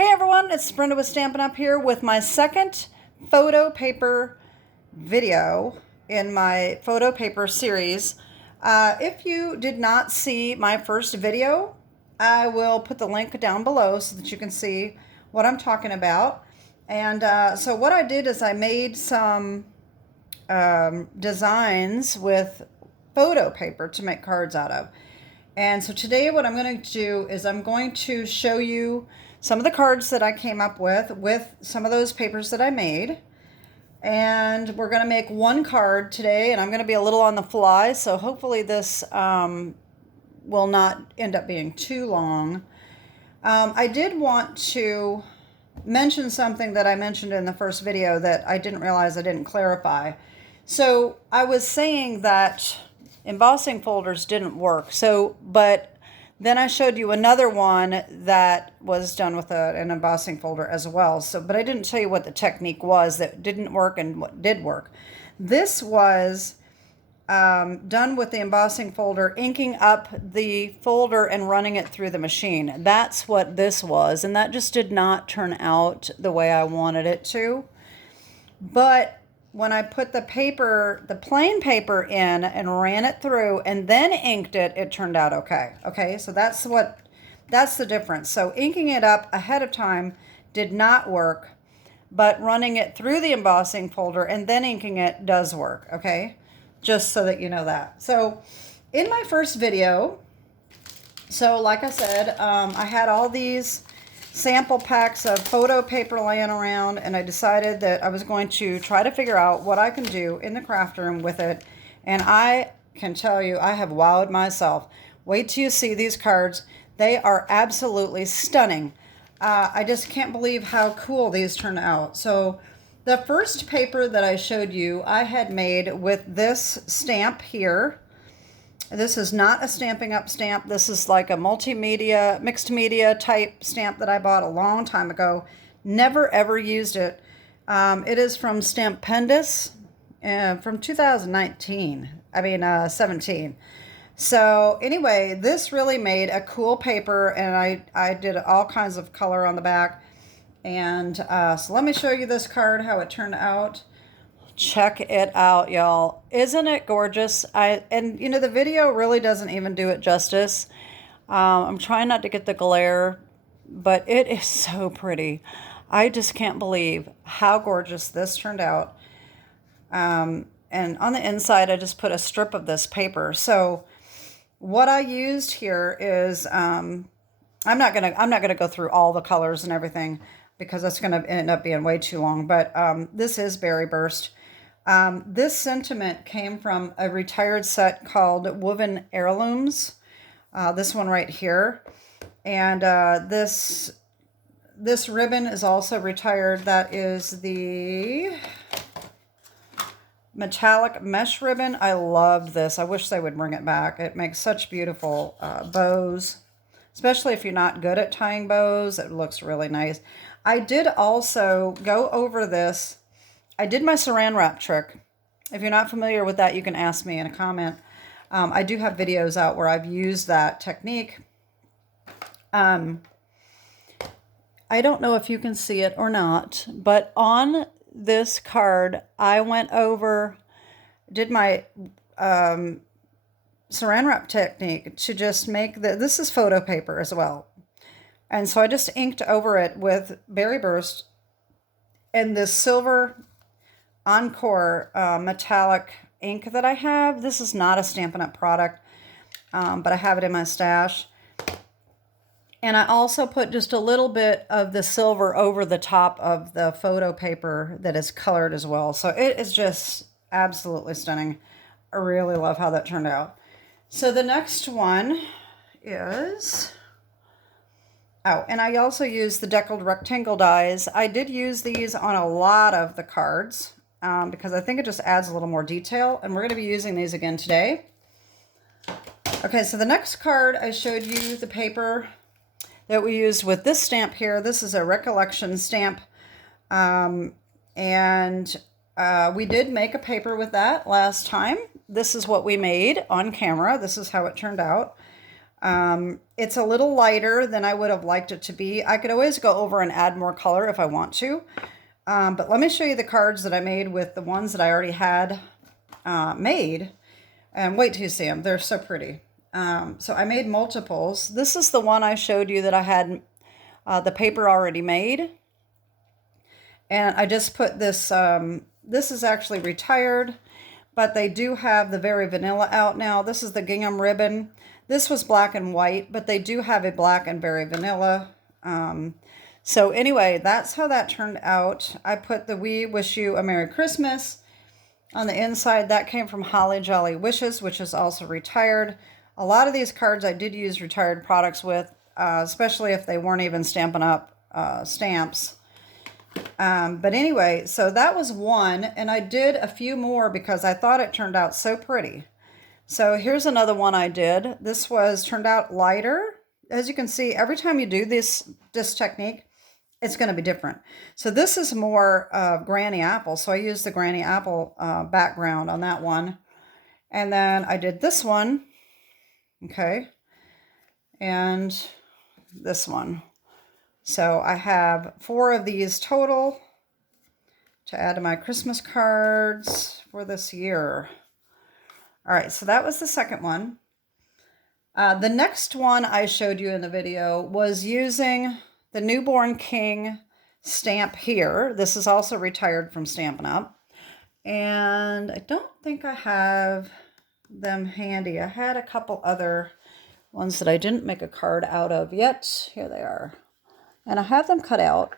Hey everyone, it's Brenda with Stampin' Up here with my second photo paper video in my photo paper series. If you did not see my first video, I will put the link down below so that you can see what I'm talking about. And so what I did is I made some designs with photo paper to make cards out of. And so today what I'm going to do is I'm going to show you some of the cards that I came up with some of those papers that I made. And we're going to make one card today, and I'm going to be a little on the fly, so hopefully this will not end up being too long. I did want to mention something that I mentioned in the first video that I didn't realize I didn't clarify. So I was saying that embossing folders didn't work. But then I showed you another one that was done with an embossing folder as well. But I didn't tell you what the technique was that didn't work and what did work. This was done with the embossing folder, inking up the folder and running it through the machine. That's what this was, and that just did not turn out the way I wanted it to. But when I put the paper, the plain paper in and ran it through and then inked it, it turned out okay. Okay, so that's the difference. So inking it up ahead of time did not work, but running it through the embossing folder and then inking it does work, okay? Just so that you know that. So in my first video, so like I said, I had all these sample packs of photo paper laying around, and I decided that I was going to try to figure out what I can do in the craft room with it. And I can tell you, I have wowed myself. Wait till you see these cards. They are absolutely stunning. I just can't believe how cool these turn out. So the first paper that I showed you, I had made with this stamp here. This is not a Stampin' Up stamp. This is like a multimedia, mixed media type stamp that I bought a long time ago. Never ever used it. It is from Stampendous from 2019. 17. So anyway, this really made a cool paper, and I did all kinds of color on the back. And so let me show you this card, how it turned out. Check it out, y'all. Isn't it gorgeous? And you know, the video really doesn't even do it justice. I'm trying not to get the glare, but it is so pretty. I just can't believe how gorgeous this turned out. And on the inside, I just put a strip of this paper. So what I used here is I'm not gonna go through all the colors and everything because that's gonna end up being way too long. But this is Berry Burst. This sentiment came from a retired set called Woven Heirlooms. This one right here. And this ribbon is also retired. That is the metallic mesh ribbon. I love this. I wish they would bring it back. It makes such beautiful bows, especially if you're not good at tying bows. It looks really nice. I did also go over this. I did my saran wrap trick. If you're not familiar with that, you can ask me in a comment. I do have videos out where I've used that technique. I don't know if you can see it or not, but on this card, I went over, did my saran wrap technique to just make this is photo paper as well. And so I just inked over it with Berry Burst and this silver Encore metallic ink that I have. This is not a Stampin' Up product, but I have it in my stash. And I also put just a little bit of the silver over the top of the photo paper that is colored as well. So it is just absolutely stunning. I really love how that turned out. So the next one is... Oh, and I also used the deckled rectangle dies. I did use these on a lot of the cards because I think it just adds a little more detail, and we're going to be using these again today. Okay, so the next card, I showed you the paper that we used with this stamp here. This is a recollection stamp, and we did make a paper with that last time. This is what we made on camera. This is how it turned out. It's a little lighter than I would have liked it to be. I could always go over and add more color if I want to. But let me show you the cards that I made with the ones that I already had made. And wait till you see them. They're so pretty. So I made multiples. This is the one I showed you that I had the paper already made. And I just put this, this is actually retired, but they do have the very vanilla out now. This is the gingham ribbon. This was black and white, but they do have a black and very vanilla. So anyway, that's how that turned out. I put the We Wish You a Merry Christmas on the inside. That came from Holly Jolly Wishes, which is also retired. A lot of these cards I did use retired products with, especially if they weren't even Stampin' Up stamps. But anyway, so that was one, and I did a few more because I thought it turned out so pretty. So here's another one I did. This turned out lighter. As you can see, every time you do this technique, it's going to be different. So this is more Granny Apple. So I used the Granny Apple background on that one. And then I did this one. Okay. And this one. So I have 4 of these total to add to my Christmas cards for this year. All right, so that was the second one. The next one I showed you in the video was using the Newborn King stamp here. This is also retired from Stampin' Up. And I don't think I have them handy. I had a couple other ones that I didn't make a card out of yet. Here they are. And I have them cut out.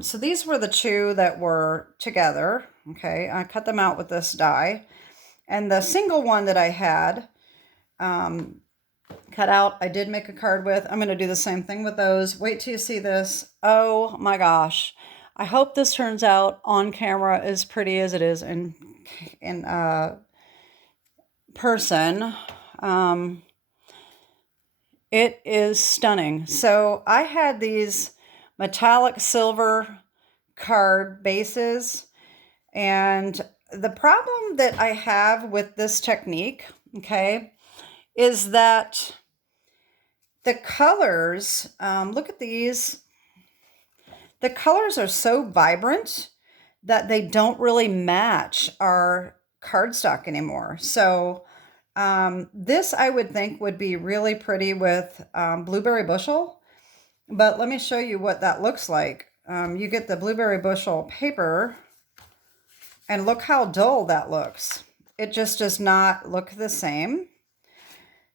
So these were the 2 that were together. Okay, I cut them out with this die. And the single one that I had cut out, I did make a card with. I'm going to do the same thing with those. Wait till you see this. Oh my gosh. I hope this turns out on camera as pretty as it is in person. It is stunning. So I had these metallic silver card bases, and the problem that I have with this technique, okay, is that the colors, look at these, the colors are so vibrant that they don't really match our cardstock anymore. So this I would think would be really pretty with Blueberry Bushel, but let me show you what that looks like. You get the Blueberry Bushel paper, and look how dull that looks. It just does not look the same.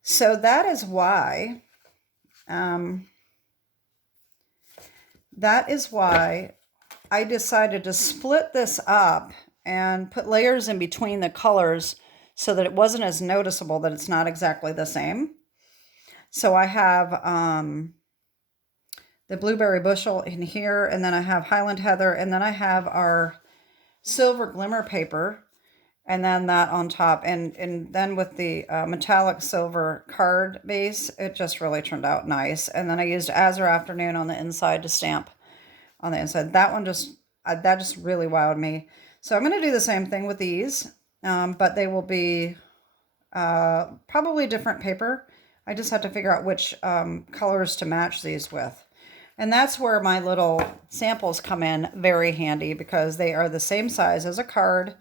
So that is why, I decided to split this up and put layers in between the colors so that it wasn't as noticeable that it's not exactly the same. So I have the Blueberry Bushel in here, and then I have Highland Heather, and then I have our silver glimmer paper, and then that on top. And then with the metallic silver card base, it just really turned out nice. And then I used Azure Afternoon on the inside to stamp on the inside. That one that just really wowed me. So I'm going to do the same thing with these. But they will be probably different paper. I just have to figure out which colors to match these with. And that's where my little samples come in very handy, because they are the same size as a card.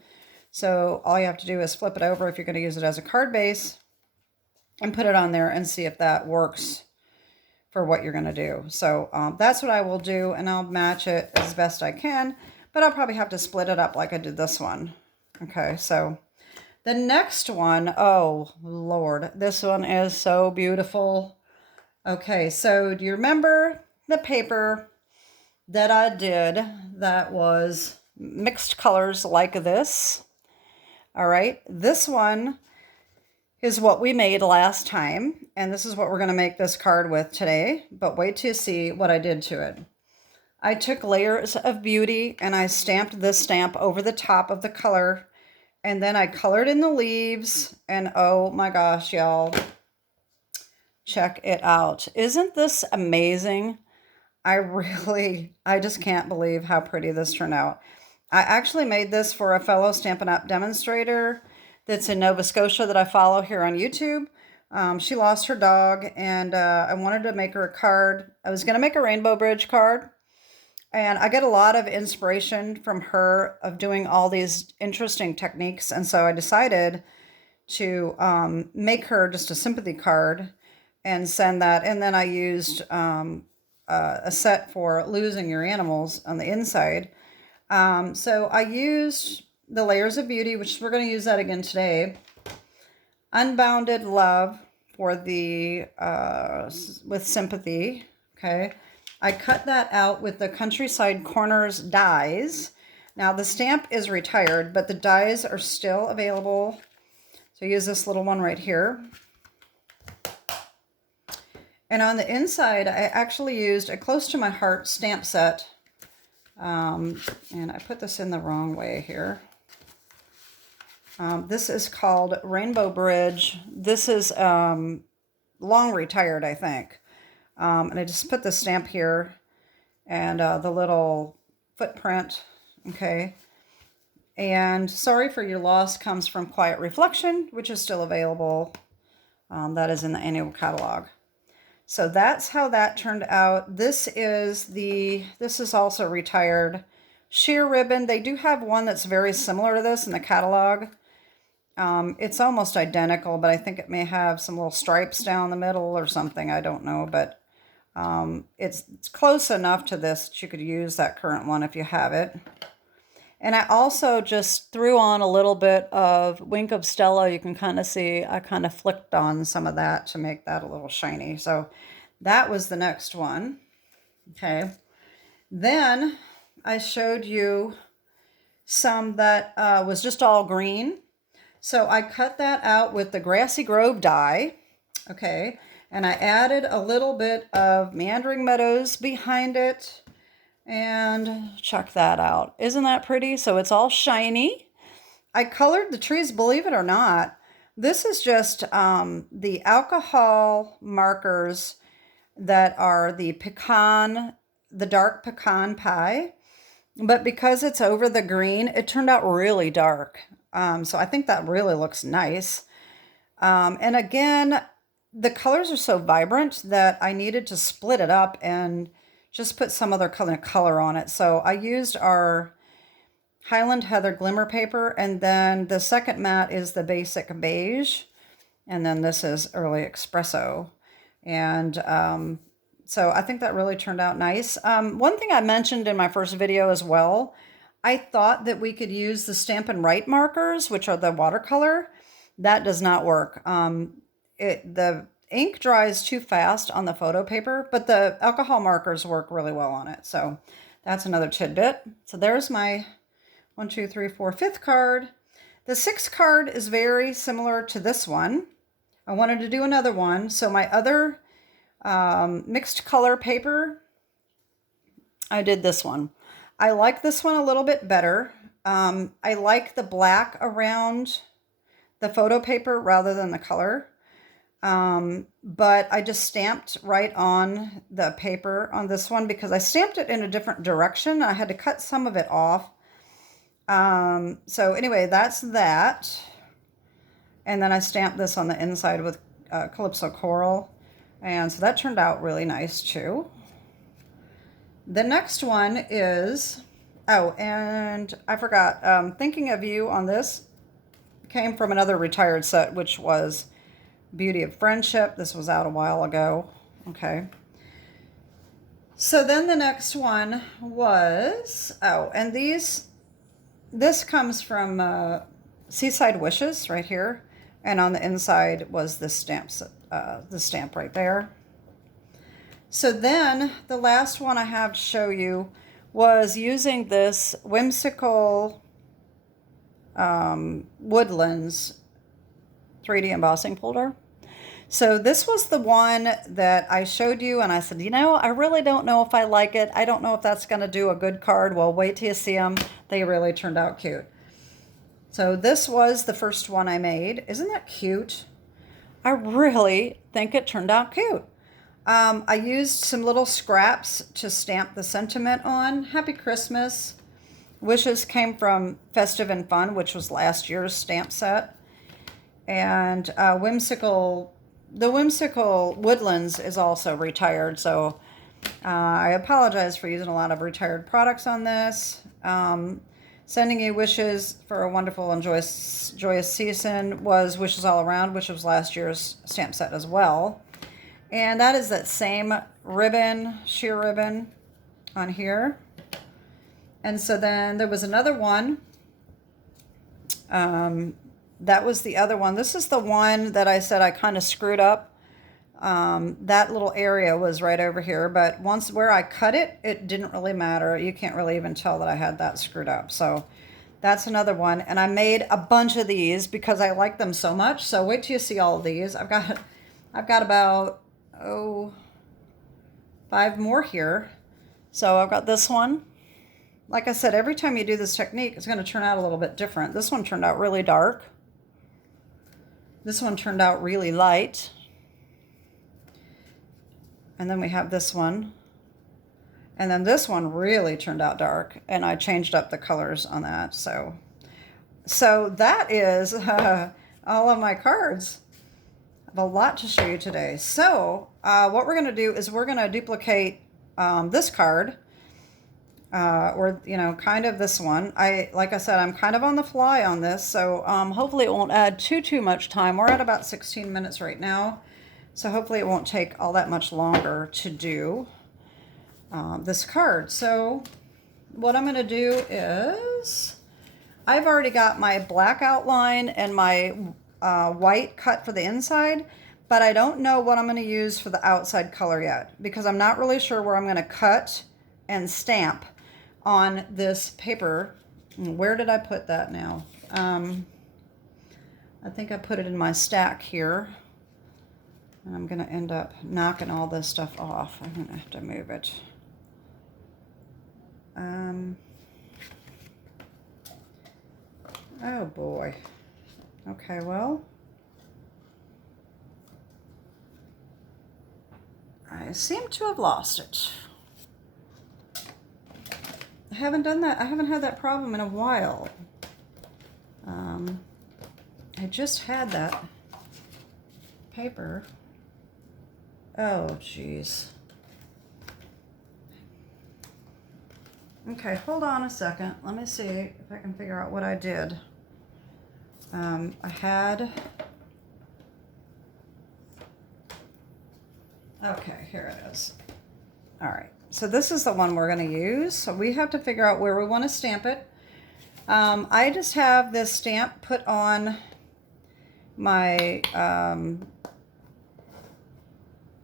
So all you have to do is flip it over if you're going to use it as a card base and put it on there and see if that works for what you're going to do. So that's what I will do, and I'll match it as best I can. But I'll probably have to split it up like I did this one. Okay, so the next one, oh Lord, this one is so beautiful. Okay, so do you remember the paper that I did that was mixed colors like this? All right, this one is what we made last time, and this is what we're going to make this card with today. But wait till you see what I did to it. I took Layers of Beauty and I stamped this stamp over the top of the color, and then I colored in the leaves, and oh my gosh, y'all, check it out. Isn't this amazing? I just can't believe how pretty this turned out. I actually made this for a fellow Stampin' Up! Demonstrator that's in Nova Scotia that I follow here on YouTube. She lost her dog, and I wanted to make her a card. I was going to make a Rainbow Bridge card, and I get a lot of inspiration from her of doing all these interesting techniques. And so I decided to make her just a sympathy card and send that. And then I used a set for losing your animals on the inside. So I used the Layers of Beauty, which we're going to use that again today. Unbounded Love for the with sympathy. Okay. I cut that out with the Countryside Corners dies. Now the stamp is retired, but the dies are still available. So I use this little one right here. And on the inside, I actually used a Close to My Heart stamp set. And I put this in the wrong way here. This is called Rainbow Bridge. This is long retired, I think. And I just put the stamp here and the little footprint. Okay. And Sorry for Your Loss comes from Quiet Reflection, which is still available. That is in the annual catalog. So that's how that turned out. This is also retired sheer ribbon. They do have one that's very similar to this in the catalog. It's almost identical, but I think it may have some little stripes down the middle or something. I don't know, but it's close enough to this that you could use that current one if you have it. And I also just threw on a little bit of Wink of Stella. You can kind of see I kind of flicked on some of that to make that a little shiny. So that was the next one. Okay. Then I showed you some that was just all green. So I cut that out with the Grassy Grove die. Okay. And I added a little bit of Meandering Meadows behind it. And check that out. Isn't that pretty? So it's all shiny. I colored the trees, believe it or not. This is just the alcohol markers that are the dark pecan pie. But because it's over the green, it turned out really dark. So I think that really looks nice. And again, the colors are so vibrant that I needed to split it up and just put some other color on it. So I used our Highland Heather glimmer paper, and then the second mat is the basic beige, and then this is Early Espresso. And so I think that really turned out nice. One thing I mentioned in my first video as well, I thought that we could use the Stampin' Write markers, which are the watercolor. That does not work. The ink dries too fast on the photo paper, but the alcohol markers work really well on it. So that's another tidbit. So there's my 1, 2, 3, 4, 5th card. The 6th card is very similar to this one. I wanted to do another one. So my other mixed color paper, I did this one. I like this one a little bit better. I like the black around the photo paper rather than the color. But I just stamped right on the paper on this one because I stamped it in a different direction. I had to cut some of it off. So anyway, that's that. And then I stamped this on the inside with Calypso Coral. And so that turned out really nice too. The next one is, oh, and I forgot, Thinking of You on this came from another retired set, which was Beauty of Friendship. This was out a while ago. Okay. So then the next one was, oh, and this comes from Seaside Wishes right here. And on the inside was this the stamp right there. So then the last one I have to show you was using this whimsical Woodlands 3D embossing folder. So this was the one that I showed you, and I said, you know, I really don't know if I like it. I don't know if that's going to do a good card. Well, wait till you see them. They really turned out cute. So this was the first one I made. Isn't that cute? I really think it turned out cute. I used some little scraps to stamp the sentiment on. Happy Christmas. Wishes came from Festive and Fun, which was last year's stamp set. And Whimsical the Whimsical Woodlands is also retired, so I apologize for using a lot of retired products on this. Sending you wishes for a wonderful and joyous season was Wishes All Around, which was last year's stamp set as well. And that is that same ribbon, sheer ribbon on here. And so then there was another one. That was the other one. This is the one that I said I kind of screwed up. That little area was right over here, but once where I cut it, it didn't really matter. You can't really even tell that I had that screwed up. So that's another one. And I made a bunch of these because I like them so much. So wait till you see all of these. I've got about, 5 more here. So I've got this one. Like I said, every time you do this technique, it's going to turn out a little bit different. This one turned out really dark. This one turned out really light. And then we have this one. And then this one really turned out dark. And I changed up the colors on that. So that is all of my cards. I have a lot to show you today. So what we're going to do is we're going to duplicate this card. Or, you know, kind of this one. Like I said, I'm kind of on the fly on this, so hopefully it won't add too much time. We're at about 16 minutes right now, so hopefully it won't take all that much longer to do this card. So what I'm going to do is, I've already got my black outline and my white cut for the inside, but I don't know what I'm going to use for the outside color yet, because I'm not really sure where I'm going to cut and stamp on this paper. Where did I put that now? I think I put it in my stack here. And I'm going to end up knocking all this stuff off. I'm going to have to move it. Oh boy. Okay, well, I seem to have lost it. I haven't done that. I haven't had that problem in a while. I just had that paper. Oh, geez. Okay, hold on a second. Let me see if I can figure out what I did. I had... Okay, here it is. All right. So this is the one we're going to use. So we have to figure out where we want to stamp it. I just have this stamp put on my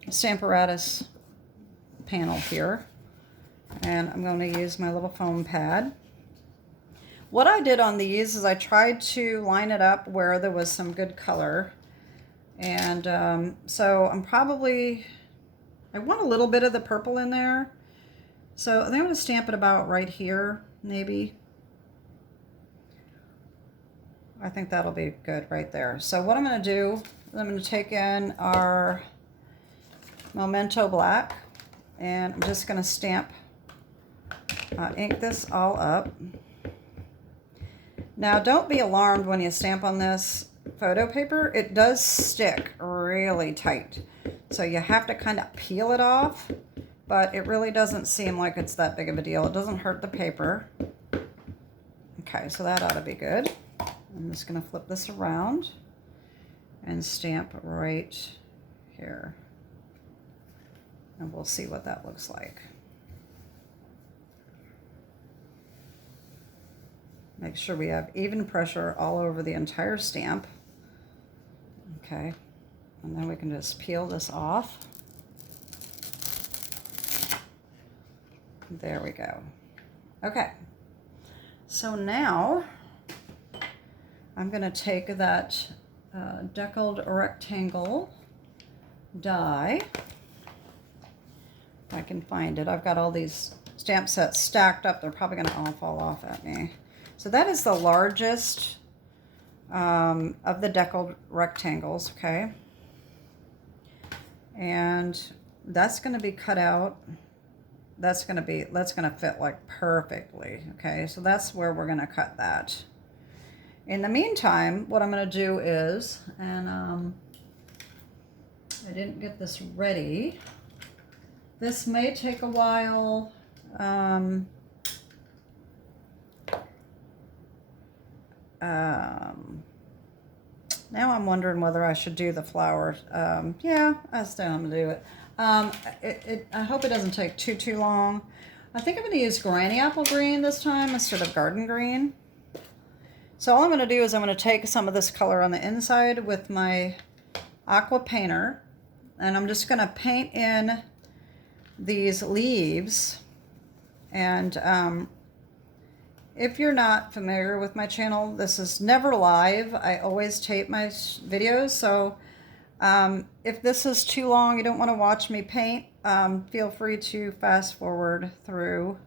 Stamparatus panel here. And I'm going to use my little foam pad. What I did on these is I tried to line it up where there was some good color. And so I want a little bit of the purple in there. So I think I'm going to stamp it about right here, maybe. I think that'll be good right there. So what I'm going to do is I'm going to take in our Memento Black, and I'm just going to stamp, ink this all up. Now don't be alarmed when you stamp on this photo paper. It does stick really tight. So you have to kind of peel it off, but it really doesn't seem like it's that big of a deal. It doesn't hurt the paper. Okay, so that ought to be good. I'm just going to flip this around and stamp right here. And we'll see what that looks like. Make sure we have even pressure all over the entire stamp. Okay, and then we can just peel this off. There we go. Okay, so now I'm going to take that deckled rectangle die. If I can find it. I've got all these stamp sets stacked up. They're probably going to all fall off at me. So that is the largest of the deckled rectangles, okay? And that's going to be cut out. That's going to fit like perfectly, okay? So that's where we're going to cut that. In the meantime, what I'm going to do is, and I didn't get this ready. This may take a while. Now I'm wondering whether I should do the flowers. Yeah, I still am gonna do it. I hope it doesn't take too long. I think I'm gonna use granny apple green this time instead of garden green. So all I'm gonna do is I'm gonna take some of this color on the inside with my aqua painter, and I'm just gonna paint in these leaves. And if you're not familiar with my channel, this is never live. I always tape my videos, so if this is too long, you don't want to watch me paint, feel free to fast forward through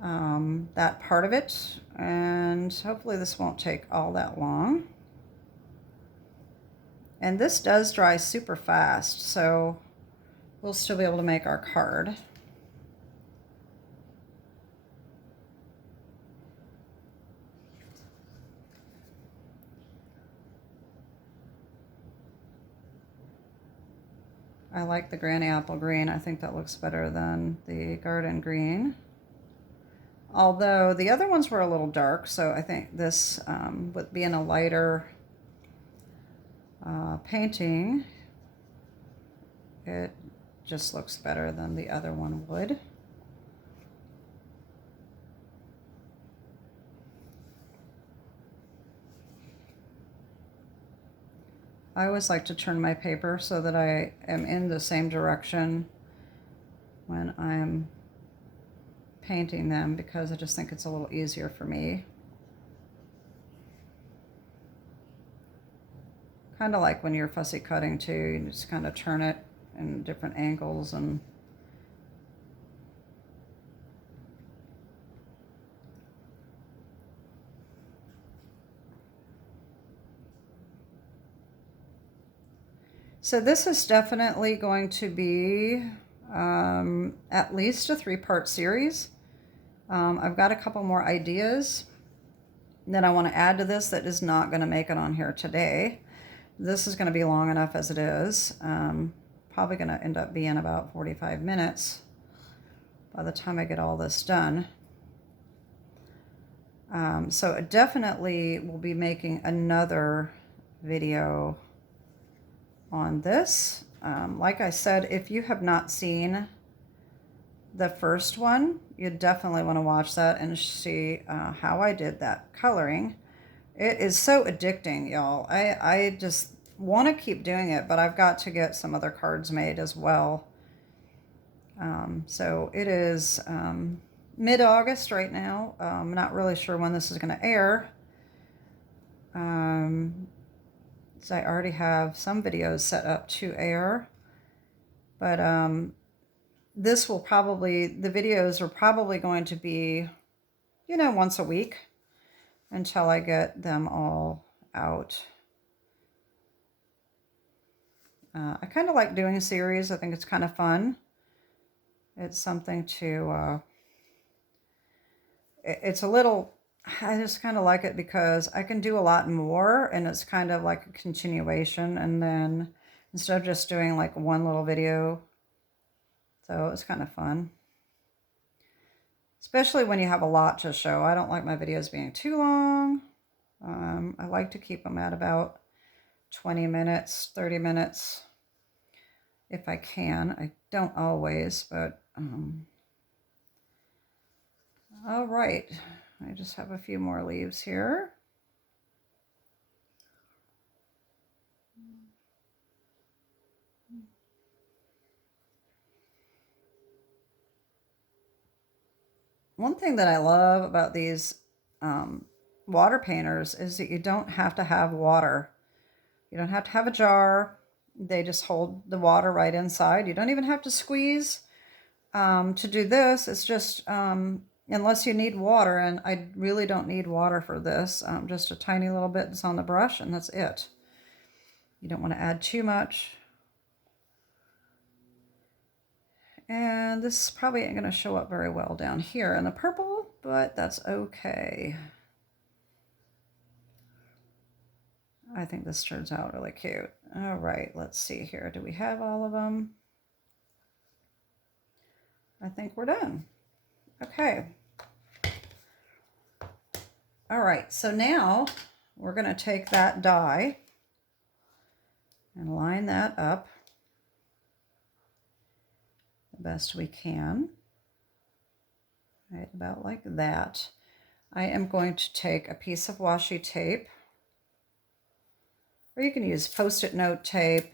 that part of it, and hopefully this won't take all that long. And this does dry super fast, so we'll still be able to make our card. I like the granny apple green. I think that looks better than the garden green. Although the other ones were a little dark, so I think this, with being a lighter painting, it just looks better than the other one would. I always like to turn my paper so that I am in the same direction when I'm painting them, because I just think it's a little easier for me. Kind of like when you're fussy cutting too, you just kind of turn it in different angles. And so this is definitely going to be at least a 3-part series. I've got a couple more ideas that I want to add to this that is not going to make it on here today. This is going to be long enough as it is. Probably going to end up being about 45 minutes by the time I get all this done. So it definitely will be making another video on this. Like I said, if you have not seen the first one, you definitely want to watch that and see how I did that coloring. It is so addicting, y'all. I just want to keep doing it, but I've got to get some other cards made as well. So it is mid-August right now. I'm not really sure when this is going to air. So I already have some videos set up to air, but this will probably, the videos are probably going to be, you know, once a week until I get them all out. I kind of like doing a series. I think it's kind of fun. It's something to, it's a little, I just kind of like it because I can do a lot more, and it's kind of like a continuation, and then instead of just doing like one little video. So it's kind of fun, especially when you have a lot to show. I don't like my videos being too long. I like to keep them at about 20 minutes, 30 minutes if I can. I don't always, but all right. I just have a few more leaves here. One thing that I love about these water painters is that you don't have to have water. You don't have to have a jar. They just hold the water right inside. You don't even have to squeeze to do this. It's just, unless you need water, and I really don't need water for this, just a tiny little bit that's on the brush, and that's it. You don't want to add too much. And this probably ain't going to show up very well down here in the purple, but that's okay. I think this turns out really cute. All right, let's see here. Do we have all of them? I think we're done. Okay. All right, so now we're going to take that die and line that up the best we can. Right, about like that. I am going to take a piece of washi tape, or you can use Post-it note tape,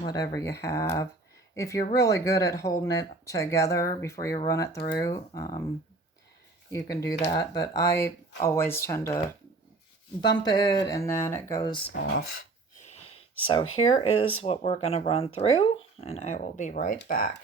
whatever you have. If you're really good at holding it together before you run it through, you can do that, but I always tend to bump it and then it goes off. So here is what we're going to run through, and I will be right back.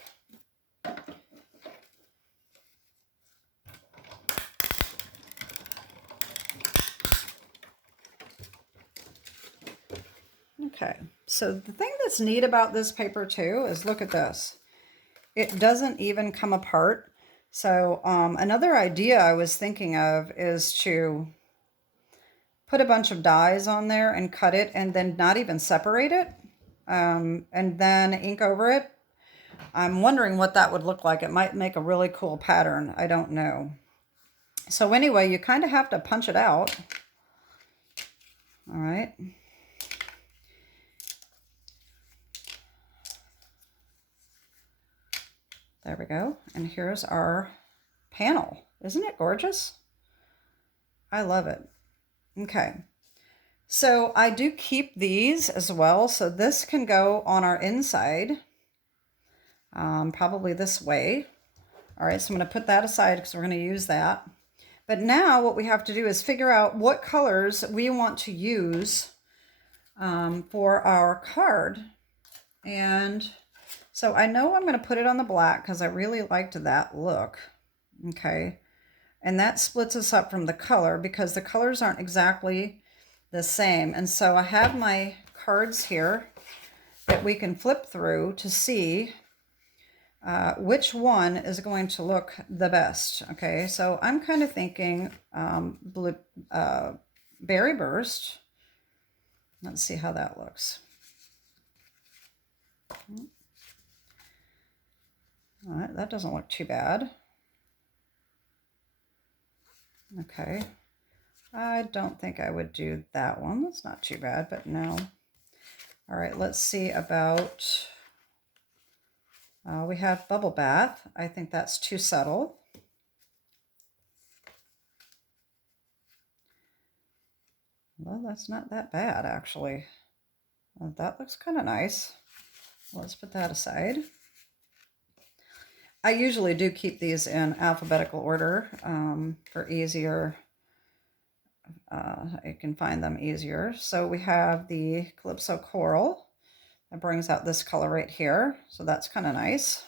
Okay, so the thing that's neat about this paper too is look at this. It doesn't even come apart. So another idea I was thinking of is to put a bunch of dies on there and cut it and then not even separate it, and then ink over it. I'm wondering what that would look like. It might make a really cool pattern. I don't know. So anyway, you kind of have to punch it out. All right. There we go. And here's our panel. Isn't it gorgeous? I love it. Okay. So I do keep these as well. So this can go on our inside, probably this way. All right, so I'm going to put that aside because we're going to use that. But now what we have to do is figure out what colors we want to use for our card. And so I know I'm going to put it on the black because I really liked that look. Okay. And that splits us up from the color because the colors aren't exactly the same. And so I have my cards here that we can flip through to see which one is going to look the best. Okay, so I'm kind of thinking blue, Berry Burst. Let's see how that looks. All right, that doesn't look too bad. Okay, I don't think I would do that one. That's not too bad, but no. All right, let's see about, we have Bubble Bath. I think that's too subtle. Well, that's not that bad, actually. Well, that looks kind of nice. Let's put that aside. I usually do keep these in alphabetical order for easier. I can find them easier. So we have the Calypso Coral. That brings out this color right here. So that's kind of nice.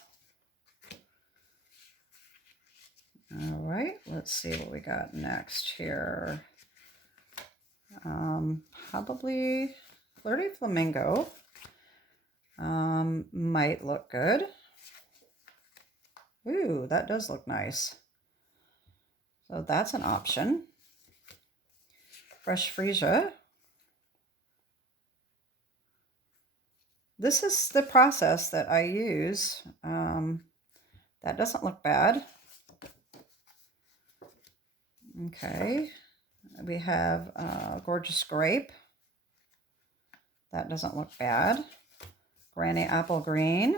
All right, let's see what we got next here. Probably Flirty Flamingo might look good. Ooh, that does look nice. So that's an option. Fresh Freesia. This is the process that I use. That doesn't look bad. Okay, we have Gorgeous Grape. That doesn't look bad. Granny Apple Green.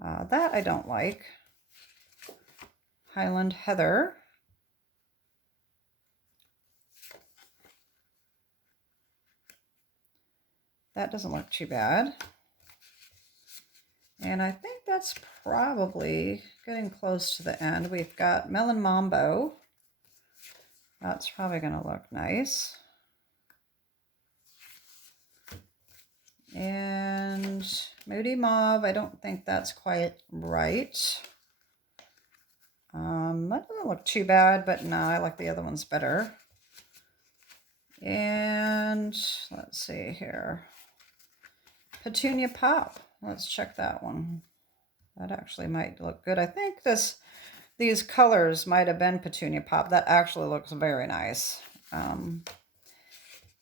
That I don't like. Highland Heather. That doesn't look too bad. And I think that's probably getting close to the end. We've got Melon Mambo. That's probably going to look nice. And Moody Mauve, I don't think that's quite right. That doesn't look too bad, but no, I like the other ones better. And let's see here. Petunia Pop. Let's check that one. That actually might look good. I think these colors might have been Petunia Pop. That actually looks very nice.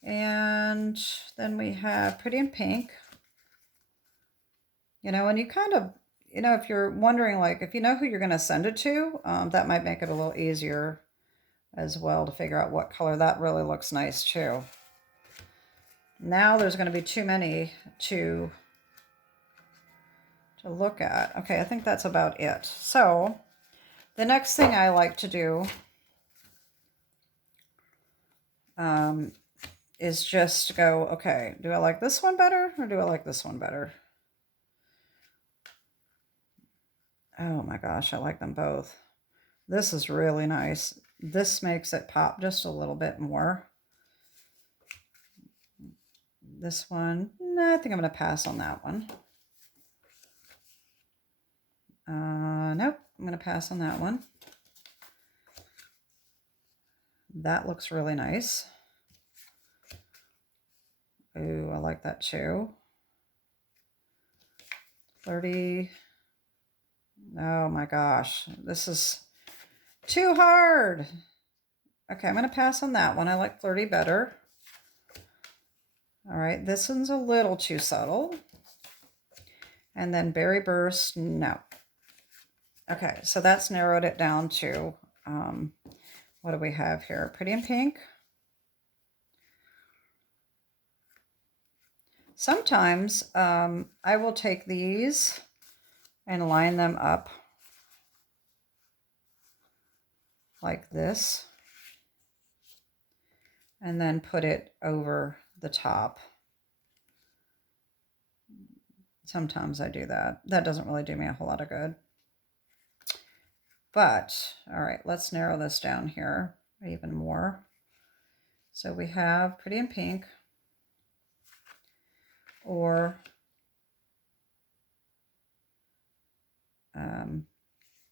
And then we have Pretty in Pink. You know, and you kind of, you know, if you're wondering, like, if you know who you're going to send it to, that might make it a little easier as well to figure out what color. That really looks nice too. Now there's going to be too many to look at. Okay, I think that's about it. So the next thing I like to do is just go, okay, do I like this one better or do I like this one better? Oh my gosh, I like them both. This is really nice. This makes it pop just a little bit more. This one, no, I think I'm going to pass on that one. Nope, I'm going to pass on that one. That looks really nice. Ooh, I like that too. 30. Oh my gosh, this is too hard. Okay, I'm going to pass on that one. I like Flirty better. All right, this one's a little too subtle. And then Berry Burst, no. Okay, so that's narrowed it down to, what do we have here? Pretty in Pink. Sometimes I will take these and line them up like this, and then put it over the top. Sometimes I do that. That doesn't really do me a whole lot of good. But, all right, let's narrow this down here even more. So we have Pretty in Pink, or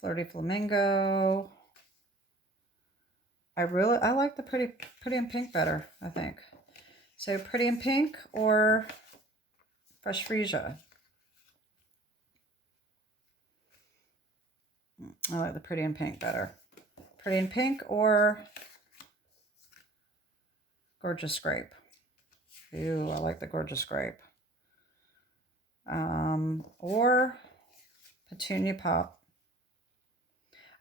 Flirty Flamingo. I like the Pretty in Pink better, I think. So Pretty in Pink or Fresh Freesia. I like the Pretty in Pink better. Pretty in Pink or Gorgeous Grape. Ooh, I like the Gorgeous Grape. Or Petunia Pop.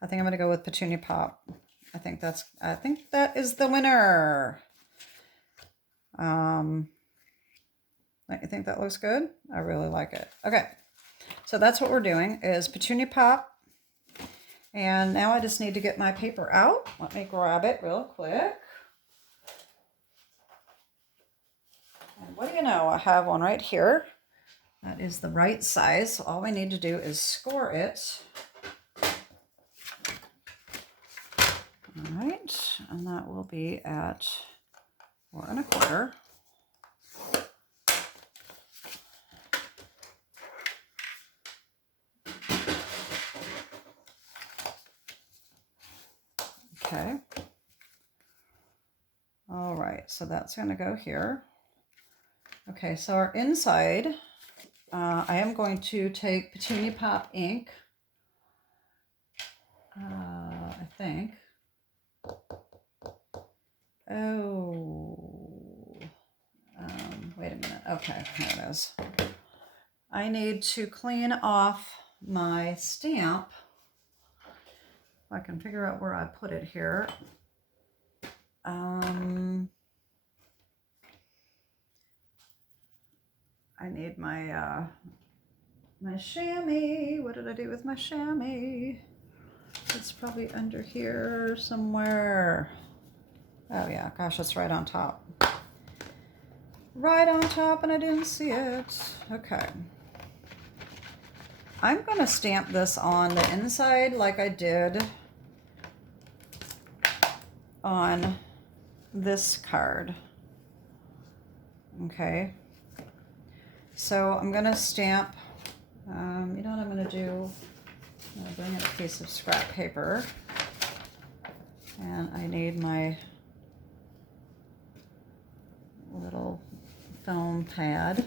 I think I'm going to go with Petunia Pop. I think that is the winner. You think that looks good? I really like it. Okay, so that's what we're doing is Petunia Pop. And now I just need to get my paper out. Let me grab it real quick. And what do you know? I have one right here. That is the right size. So all we need to do is score it. All right, and that will be at 4 1/4. Okay. All right, so that's going to go here. Okay, so our inside, I am going to take Petunia Pop ink, I think. Oh, wait a minute. Okay, here it is. I need to clean off my stamp. If I can figure out where I put it here. I need my my chamois. What did I do with my chamois? It's probably under here somewhere. Oh yeah, gosh, it's right on top. Right on top, and I didn't see it. Okay. I'm gonna stamp this on the inside like I did on this card. Okay. So I'm gonna stamp, you know what I'm gonna do? I'm gonna bring in a piece of scrap paper, and I need my little foam pad.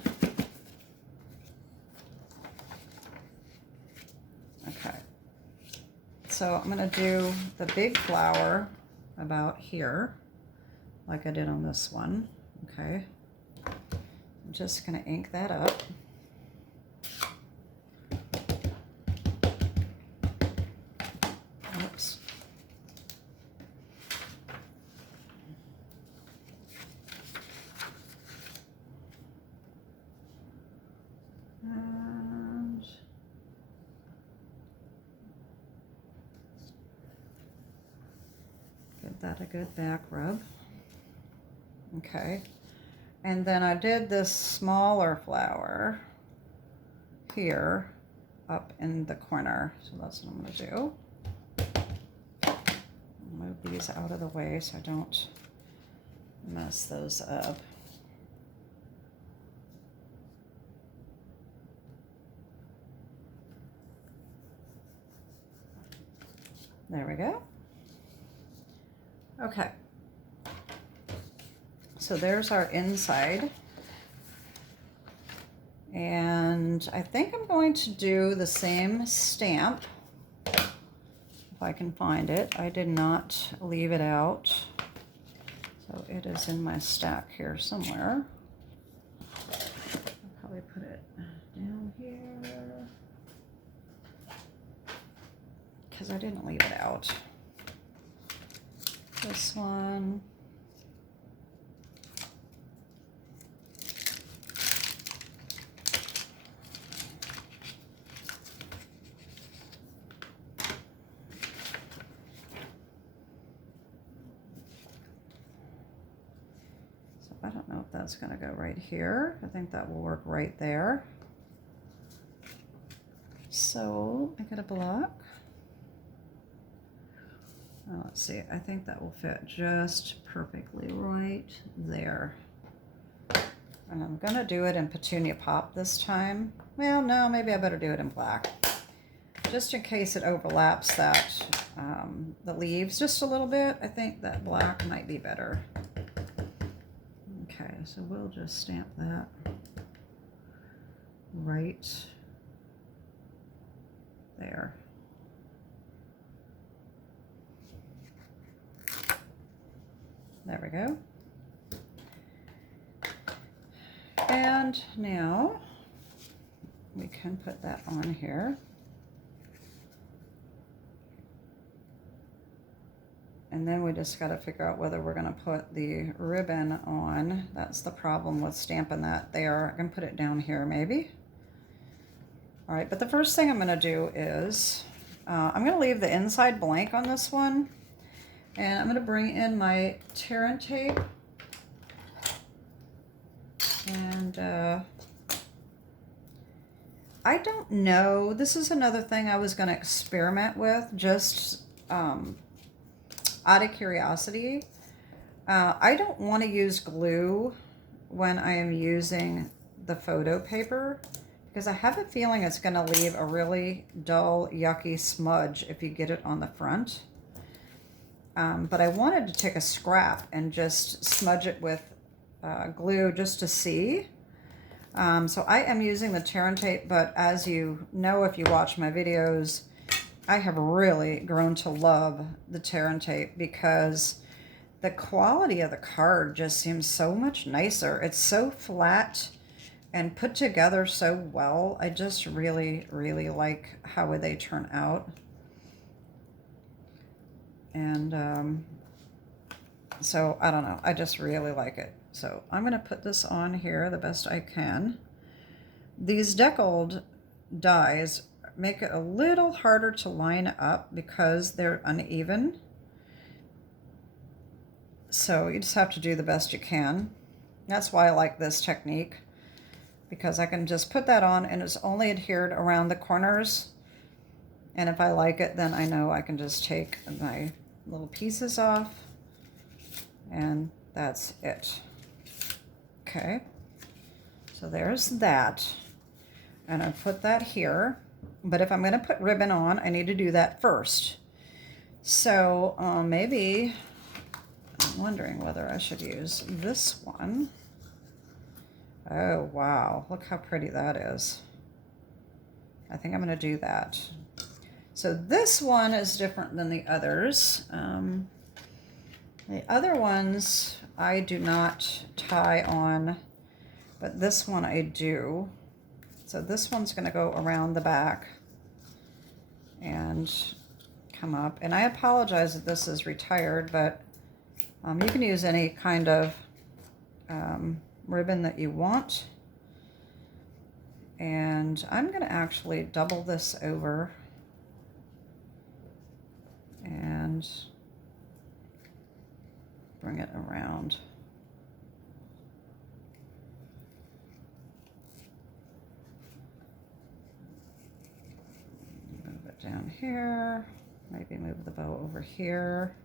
Okay, so I'm gonna do the big flower about here, like I did on this one. Okay. I'm just going to ink that up. Oops. And give that a good back rub. Okay. And then I did this smaller flower here up in the corner. So that's what I'm going to do. Move these out of the way so I don't mess those up. There we go. Okay. So there's our inside. And I think I'm going to do the same stamp, if I can find it. I did not leave it out. So it is in my stack here somewhere. I'll probably put it down here, because I didn't leave it out. This one. I don't know if that's going to go right here. I think that will work right there. So I get a block. Let's see, I think that will fit just perfectly right there. And I'm going to do it in Petunia Pop this time. Well, no, maybe I better do it in black. Just in case it overlaps that, the leaves just a little bit. I think that black might be better. Okay, so we'll just stamp that right there. There we go. And now we can put that on here. And then we just got to figure out whether we're going to put the ribbon on. That's the problem with stamping that there. I can put it down here maybe. All right, but the first thing I'm going to do is I'm going to leave the inside blank on this one. And I'm going to bring in my tear and tape. And I don't know. This is another thing I was going to experiment with, just out of curiosity. I don't want to use glue when I am using the photo paper, because I have a feeling it's going to leave a really dull, yucky smudge if you get it on the front. But I wanted to take a scrap and just smudge it with glue just to see. So I am using the tear and tape, but as you know, if you watch my videos, I have really grown to love the tear and tape because the quality of the card just seems so much nicer. It's so flat and put together so well. I just really, really like how they turn out. And so I don't know, I just really like it. So I'm going to put this on here the best I can. These deckled dies make it a little harder to line up because they're uneven. So you just have to do the best you can. That's why I like this technique, because I can just put that on and it's only adhered around the corners. And if I like it, then I know I can just take my little pieces off and that's it. Okay, so there's that. And I put that here. But if I'm going to put ribbon on, I need to do that first. So maybe I'm wondering whether I should use this one. Oh, wow. Look how pretty that is. I think I'm going to do that. So this one is different than the others. The other ones I do not tie on, but this one I do. So this one's going to go around the back and come up. And I apologize that this is retired, but you can use any kind of ribbon that you want. And I'm going to actually double this over and bring it around. Move it down here, maybe move the bow over here.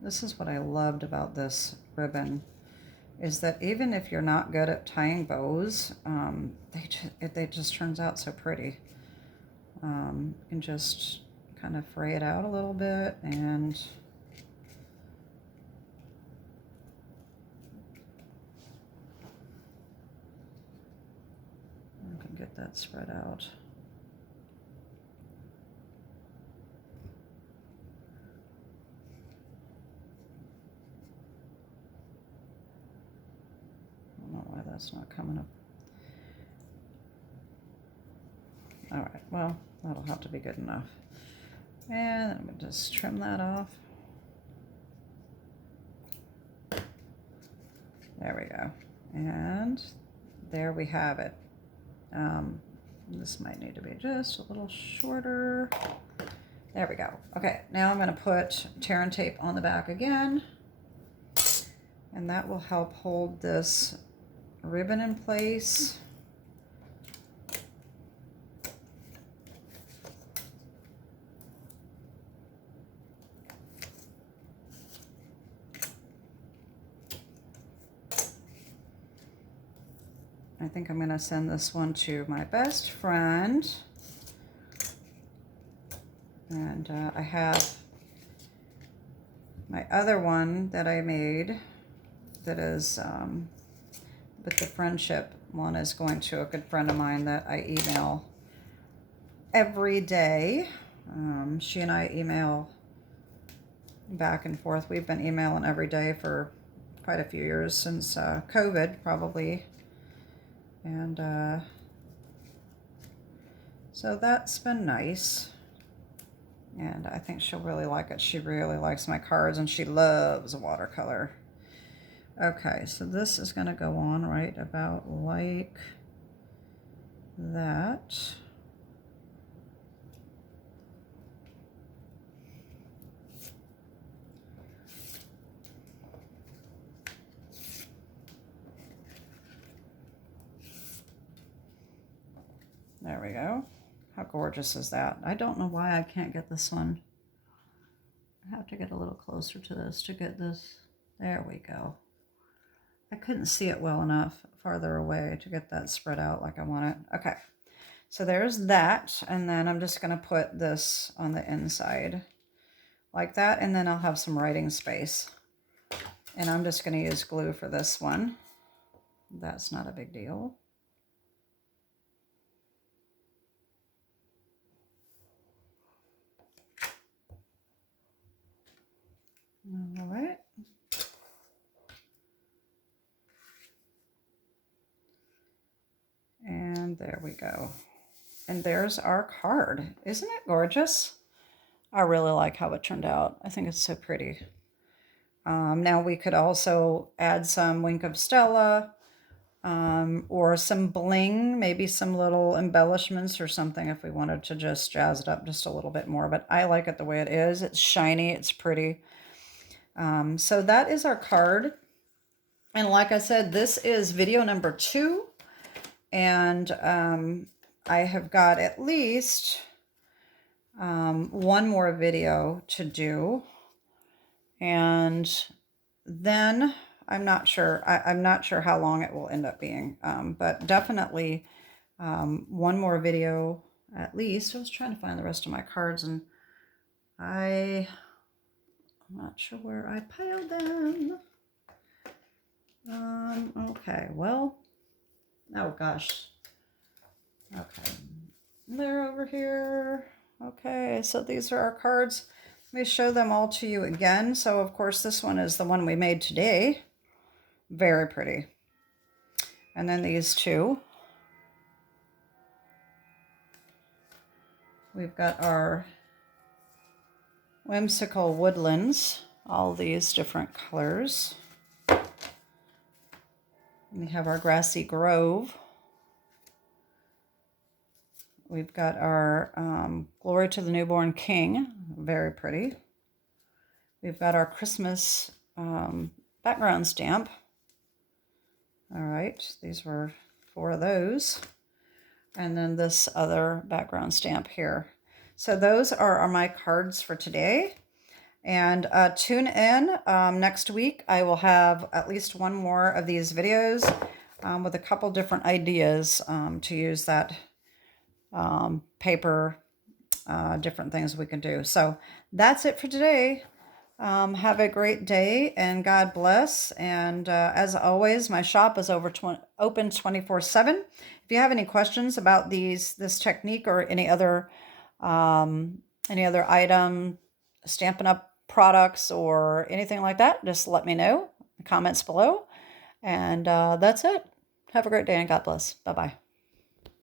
This is what I loved about this ribbon, is that even if you're not good at tying bows, they just turns out so pretty. You can just kind of fray it out a little bit and you can get that spread out. I don't know why that's not coming up. All right, well, that'll have to be good enough. And I'm going to just trim that off. There we go. And there we have it. This might need to be just a little shorter. There we go. Okay, now I'm going to put tear and tape on the back again. And that will help hold this ribbon in place. I think I'm going to send this one to my best friend. And I have my other one that I made that is, but the friendship one is going to a good friend of mine that I email every day. She and I email back and forth. We've been emailing every day for quite a few years, since COVID probably. And so that's been nice. And I think she'll really like it. She really likes my cards, and she loves watercolor. Okay, so this is going to go on right about like that. There we go. How gorgeous is that? I don't know why I can't get this one. I have to get a little closer to this to get this. There we go. I couldn't see it well enough farther away to get that spread out like I want it. Okay, so there's that. And then I'm just going to put this on the inside like that. And then I'll have some writing space. And I'm just going to use glue for this one. That's not a big deal. All right. And there we go. And there's our card. Isn't it gorgeous? I really like how it turned out. I think it's so pretty. Now we could also add some Wink of Stella, or some bling, maybe some little embellishments or something if we wanted to just jazz it up just a little bit more. But I like it the way it is. It's shiny, it's pretty. So that is our card. And like I said, this is video number 2. And I have got at least one more video to do. And then I'm not sure. I'm not sure how long it will end up being, but definitely one more video at least. I was trying to find the rest of my cards, and I I'm not sure where I piled them. Okay, well, oh gosh. Okay, they're over here. Okay, so these are our cards. Let me show them all to you again. So of course this one is the one we made today. Very pretty. And then these two. We've got our whimsical woodlands, all these different colors. We have our grassy grove. We've got our Glory to the Newborn King, very pretty. We've got our Christmas background stamp. All right, these were 4 of those. And then this other background stamp here. So those are my cards for today. And tune in next week. I will have at least one more of these videos with a couple different ideas to use that paper, different things we can do. So that's it for today. Have a great day and God bless. And as always, my shop is open 24/7. If you have any questions about this technique or any other item, Stampin' Up products or anything like that, just let me know in the comments below. And that's it. Have a great day and God bless. Bye-bye.